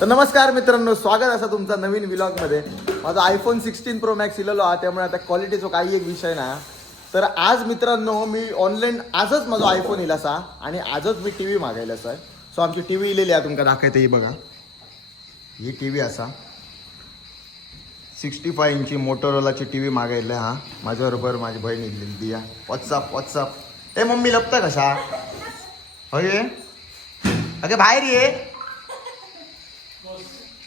तर नमस्कार मित्रांनो स्वागत असा तुमचा नवीन व्लॉगमध्ये माझा आयफोन सिक्स्टीन प्रो मॅक्स इलेलो हा त्यामुळे आता क्वालिटीचा काही एक विषय ना तर आज मित्रांनो मी ऑनलाईन आजच माझा आयफोन येईल असा आणि आजच मी टी व्ही मागायला आहे सो आमची टी व्ही इलेली आहे तुमका दाखवते ही बघा. ही टी व्ही असा. सिक्स्टी फाय इंची मोटोरोलाची टी व्ही मागायला हा. माझ्याबरोबर माझी बहीण इलेली दिया. व्हॉट्सअप व्हॉट्सअप ए मम्मी लपता कशा? होय अगे बाहेर ये.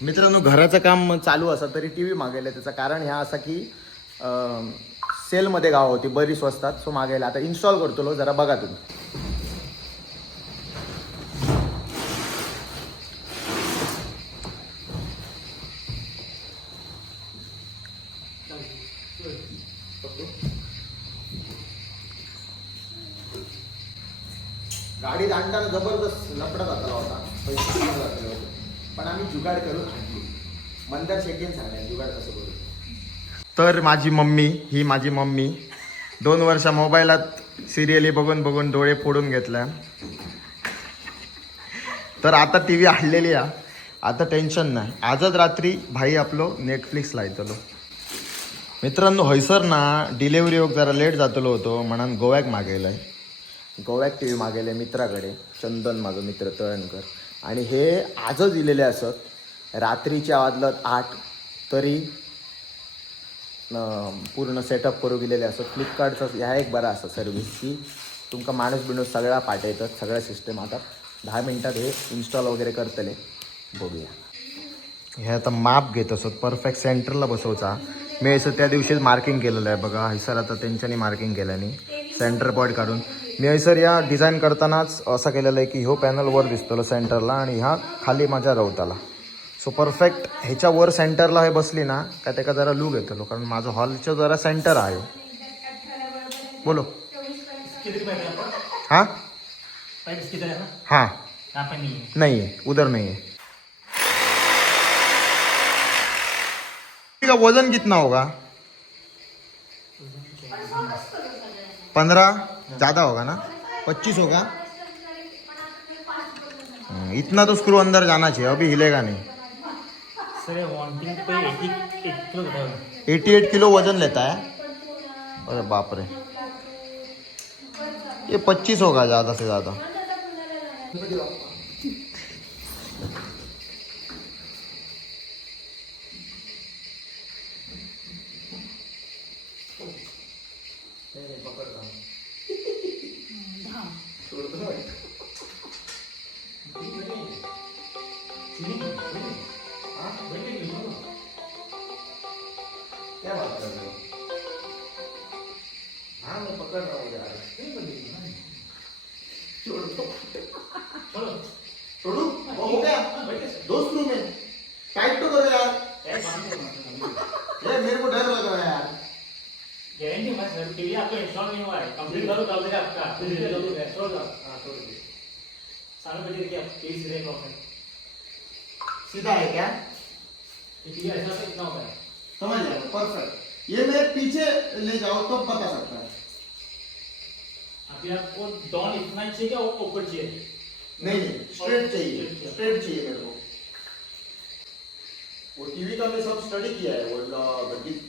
मित्रांनो घराचं काम चालू असं तरी टी व्ही मागायला त्याचं कारण ह्या असं की सेलमध्ये गाव होती बरी स्वस्तात सो मागायला आता इन्स्टॉल करतो लो, जरा बघा तुम्ही. गाडी आणताना जबरदस्त लपडा जातला होता. पैसे पण आम्ही जुगाड करून आणली. मंदार शेट्टीन सांगा जुगाड कसं करू? तर माझी मम्मी ही माझी मम्मी दोन वर्ष मोबाईलात सिरियली बघून बघून डोळे फोडून घेतल्या तर आता टी व्ही आणलेली आहे. आता टेन्शन नाही. आजच रात्री भाई आपलो नेटफ्लिक्स लायतलो मित्रांनो हयसर ना डिलेवरी योग जरा लेट जातलो होतो म्हणून गोव्याक मागयलाय. गोव्याक टी व्ही मागेले मित्राकडे. चंदन माझो मित्र तळणकर. आणि हे आजच दिलेले असत. रात्रीच्या वाजलत आठ तरी पूर्ण सेटअप करू गेलेले असत. फ्लिपकार्टचं ह्या एक बरा असं सर्व्हिस की तुमका माणूस बिणूस सगळा पाठवतात सगळं सिस्टम आता. दहा मिनटात हे इन्स्टॉल वगैरे करतले. बघूया. हे आता माप घेत असत. परफेक्ट सेंटरला बसवचा. मी असं त्या दिवशीच मार्किंग केलेलं आहे बघा. हैसर आता त्यांच्यानी मार्किंग केल्याने. सेंटर पॉईंट काढून. मी सर या डिझाईन करतानाच असं केलेलं आहे की ह्यो पॅनल वर दिसतलो सेंटरला आणि ह्या खाली माझ्या रवताला सो परफेक्ट ह्याच्या वर सेंटरला हे बसली ना काय त्याका जरा लूक येतो कारण माझं हॉलचं जरा सेंटर आहे. बोलो. हां? हां. नाही आहे उदर नाही आहे का वजन कितना होगा? पंधरा? ज़्यादा होगा ना? पच्चीस होगा? हम्म, इतना तो स्क्रू अंदर जाना चाहिए अभी हिलेगा नहीं। सर पे एटी एट किलो 88 किलो वज़न लेता है। अरे बाप रे। ये 25 होगा ज़्यादा से ज़्यादा। हाँ मैं पकड़ रहा हूँ यार। छोड़ दो छोड़ू। वो हो गया दो स्क्रू में टाइट तो करो यार। ये मेरे को डर लग रहा है यार। गारंटी मत सर टीवी आपको इंस्टॉल नहीं हुआ है। कंप्लीट करो देगा आपका। फिर है छोड़ दो हाँ छोड़ दीजिए साढ़े बजे देखिए आप ऑफ़ है। सीधा है क्या? टीवी ऐसा से इतना होता है? समझ परफेक्ट ये मैं पीछे ले जाओ तो बता सकता है। अभी आपको डॉन इतना ही चाहिए क्या? ऊपर चाहिए? नहीं नहीं स्ट्रेट चाहिए स्ट्रेट चाहिए मेरे को। वो टीवी का मैं सब स्टडी किया है वो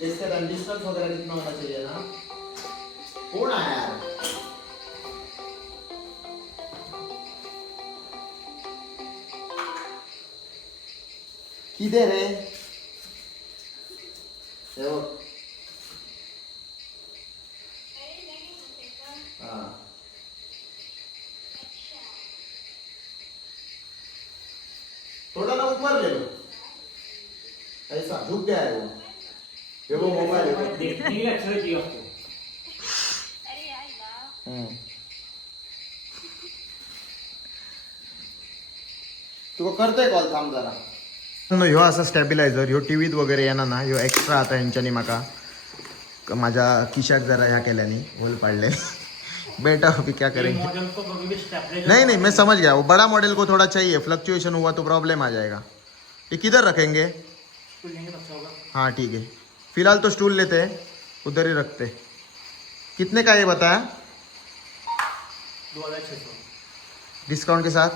इसका डिस्टेंस वगैरह कितना होना चाहिए ना। कौन आया यार किधर है? ये हाँ. थोड़ा ना? ऊपर ले लो ऐसा झुक गया है वो ये वो मोबाइल है देखने के आपको हम्म. तुका करतोय कॉल थांब जरा. ह्यो असा स्टॅबिलायझर ह्यो टीव्हीत वगैरे येणार ना ह्यो एक्स्ट्रा आता ह्यांच्यानी म्हाका क- माझ्या खिशाक जरा ह्या केल्यानी होल पाडले. बेटा अभी क्या करेंगे? नहीं नहीं मैं समझ गया। वो बड़ा मॉडल को थोड़ा चाहिए। फ्लक्चुएशन हुआ तो प्रॉब्लम आ जाएगा। ये किधर रखेंगे? हाँ ठीक है। फ़िलहाल तो स्टूल लेते हैं। उधर ही रखते कितने का ये बताया? डिस्काउंट के साथ?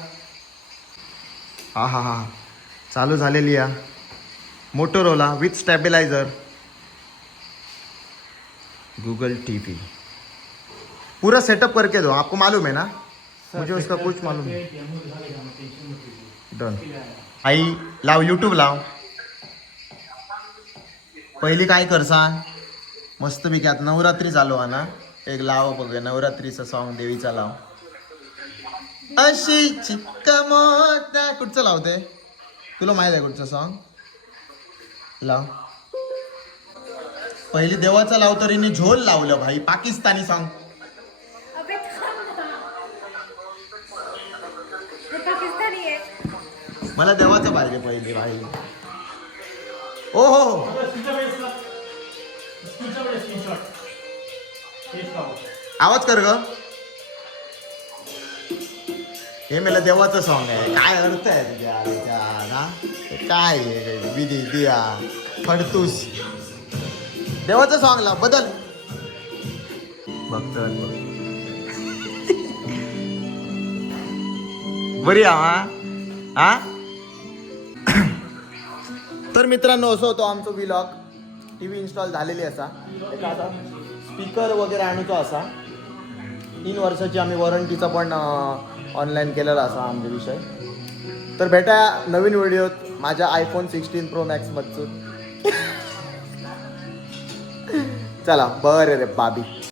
हाँ हाँ हाँ। चालू झालेली आहे Motorola with stabiliser Google TV पूरा सेटअप करके दो आपको मालूम है ना? मुझे उसका कुछ मालूम नहीं। डन आई लाव यूट्यूब लाव पहिली काय करसा मस्त पैकी आता नवरात्री चालू आहे ना? एक लाव बघूया नवरात्रीचं सॉन्ग देवीचा लाव. अशी चिक्कमोत्या कुठचं लावते तुला माहीत आहे कुठचं सॉन्ग लाव. पहिली देवाचं लाव तर झोल लावलं भाई. पाकिस्तानी सॉन्ग मला देवाचं पाहिजे पहिले भाई ओ हो हो आवाज कर ग. हे मला देवाचं सॉन्ग आहे. काय अर्थ आहे तुझ्या याच्या, काय आहे? विधी दिया. फडतूस. देवाचं सॉन्ग ला बदल. बघतो बरी हा? हा? तर मित्रांनो असं होतो आमचं विलॉग टी व्ही इन्स्टॉल झालेली असा. एक आता स्पीकर वगैरे आणूचो असा. तीन वर्षाची आम्ही वॉरंटीचा पण ऑनलाईन केलेला असा आमचे विषय. तर भेटा नवीन व्हिडिओत माझ्या आयफोन सिक्स्टीन प्रो मॅक्स मधून चला बरं रे बाबी.